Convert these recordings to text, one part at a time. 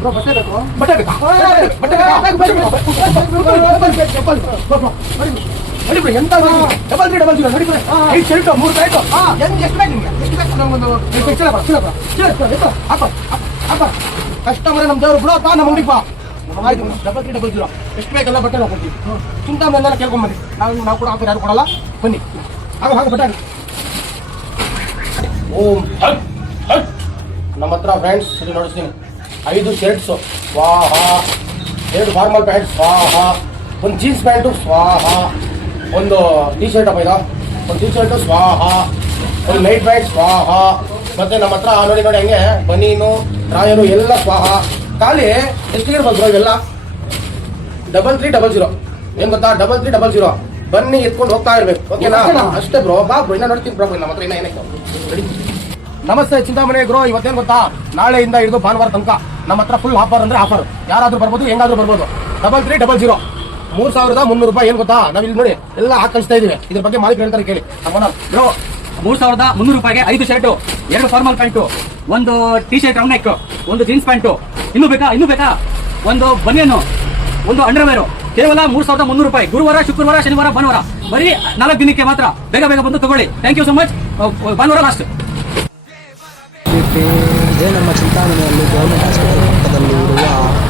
bro ಬಟ್ಟೆ ಬೇಕು ಬಟ್ಟೆ ಬೇಕಾ ಬಟ್ಟೆ ನೋಡಿ ಬ್ರೋ ಎಂತ ಡಬಲ್ 300 ನೋಡಿ ಬ್ರೋ 5 ಶರ್ಟ್ 3 ಪ್ಯಾಂಟ್ ಎಷ್ಟು ಬೇಕು ನಿಮಗೆ ಎಷ್ಟು ಬೇಕು ನಮ್ಮೊಂದು ಚಲ ಹಾಕ ಕಸ್ಟಮರ್ ನಮ್ಮ ದೇವರು ಬ್ರೋ ತಾ ನಮ್ಮ ಅಂಗಡಿಗೆ ಬಾ ಆಯ್ತು ಡಬಲ್ 300 ಎಷ್ಟು ಬೇಕಲ್ಲ ಬಟ್ಟೆ ನಾವು ಕೊಡ್ತೀವಿ ಚಿಂತಾ ಮೇಲೆಲ್ಲ ಕೇಳ್ಕೊಂಬನ್ನಿ ನಾವು ಕೂಡ ಆಫರ್ ಯಾರು ಕೊಡಲ್ಲ ಬನ್ನಿ ಹಾಗ ಬಟ್ಟೆ ಓಂ ನಮ್ಮ ಹತ್ರ ಫ್ರೆಂಡ್ಸ್ ಇಲ್ಲಿ ನೋಡಿಸ್ತೀನಿ 5 ಶರ್ಟ್ಸು ಸ್ವಾಹ 2 ಫಾರ್ಮಲ್ ಪ್ಯಾಂಟ್ ಸ್ವಾಹ ಒಂದು ಜೀನ್ಸ್ ಪ್ಯಾಂಟು ಸ್ವಾಹ ಒಂದು ಟೀ ಶರ್ಟ್ ಅಪ್ಪ ಇದು ಒಂದು ಟೀ ಶರ್ಟು ಸ್ವಾಹ ಒಂದು ನೈಟ್ ಪ್ಯಾಂಟ್ ಸ್ವಾಹ ಮತ್ತೆ ನಮ್ಮ ಹತ್ರ ನೋಡಿ ಹಂಗೆ ಬನೀನು ರಾಯರು ಎಲ್ಲ ಸ್ವಾಹ ಖಾಲಿ ಎಷ್ಟಿಗೆ ಬಂದ್ರು ಇವೆಲ್ಲ 3300 ಏನ್ ಗೊತ್ತಾ 3300 ಬನ್ನಿ ಎತ್ಕೊಂಡು ಹೋಗ್ತಾ ಇರ್ಬೇಕು ಓಕೆನಾ ಅಷ್ಟೇ ಬ್ರೋ ಬಾ ಬ್ರೋ ಇನ್ನ ನೋಡ್ತೀನಿ ಬ್ರೋ ನಮ್ಮ ಹತ್ರ ಏನಾಯ್ತು ನಮಸ್ತೆ ಚಿಂತಾಮಣಿ ಗ್ರೋ ಇವತ್ತೇನ್ ಗೊತ್ತಾ ನಾಳೆಯಿಂದ ಹಿಡಿದು ಭಾನುವಾರ ತನಕ ನಮ್ಮ ಹತ್ರ ಫುಲ್ ಆಫರ್ ಅಂದ್ರೆ ಆಫರ್ ಯಾರಾದ್ರೂ ಬರ್ಬೋದು ಹೆಂಗಾದ್ರೂ ಬರ್ಬೋದು 3300 3300 ರೂಪಾಯಿ ಏನ್ ಗೊತ್ತಾ ನಾವ್ ಇಲ್ಲಿ ನೋಡಿ ಎಲ್ಲ ಹಾಕಳಿಸ್ತಾ ಇದೀವಿ ಇದ್ರ ಬಗ್ಗೆ ಮಾಹಿತಿ ಹೇಳ್ತಾರೆ ಕೇಳಿ ಬ್ರೋ 3300 ರೂಪಾಯಿಗೆ 5 ಶರ್ಟ್ 2 ಫಾರ್ಮಲ್ ಪ್ಯಾಂಟು ಒಂದು ಟಿ ಶರ್ಟ್ ರೌಂಡ್ ನೆಕ್ ಒಂದು ಜೀನ್ಸ್ ಪ್ಯಾಂಟು ಇನ್ನೂ ಬೇಕಾ ಒಂದು ಬನಿಯನ್ನು ಒಂದು ಅಂಡರ್ವೇರು ಕೇವಲ 3300 ರೂಪಾಯಿ ಗುರುವಾರ ಶುಕ್ರವಾರ ಶನಿವಾರ ಭಾನುವಾರ ಬರೀ 4 ದಿನಕ್ಕೆ ಮಾತ್ರ ಬೇಗ ಬಂದು ತಗೊಳ್ಳಿ ಥ್ಯಾಂಕ್ ಯು ಸೊ ಮಚ್ ಭಾನುವಾರ ಲಾಸ್ಟ್ ಇದೇ ನಮ್ಮ ಚಿಂತಾಮಣಿಯಲ್ಲಿ ಗೌರ್ಮೆಂಟ್ ಹಾಸ್ಪಿಟಲ್ ಪಕ್ಕದಲ್ಲಿ ಇರುವ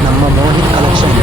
ನಮ್ಮ ಮೋಹಿತ್ ಕಲೆಕ್ಷನ್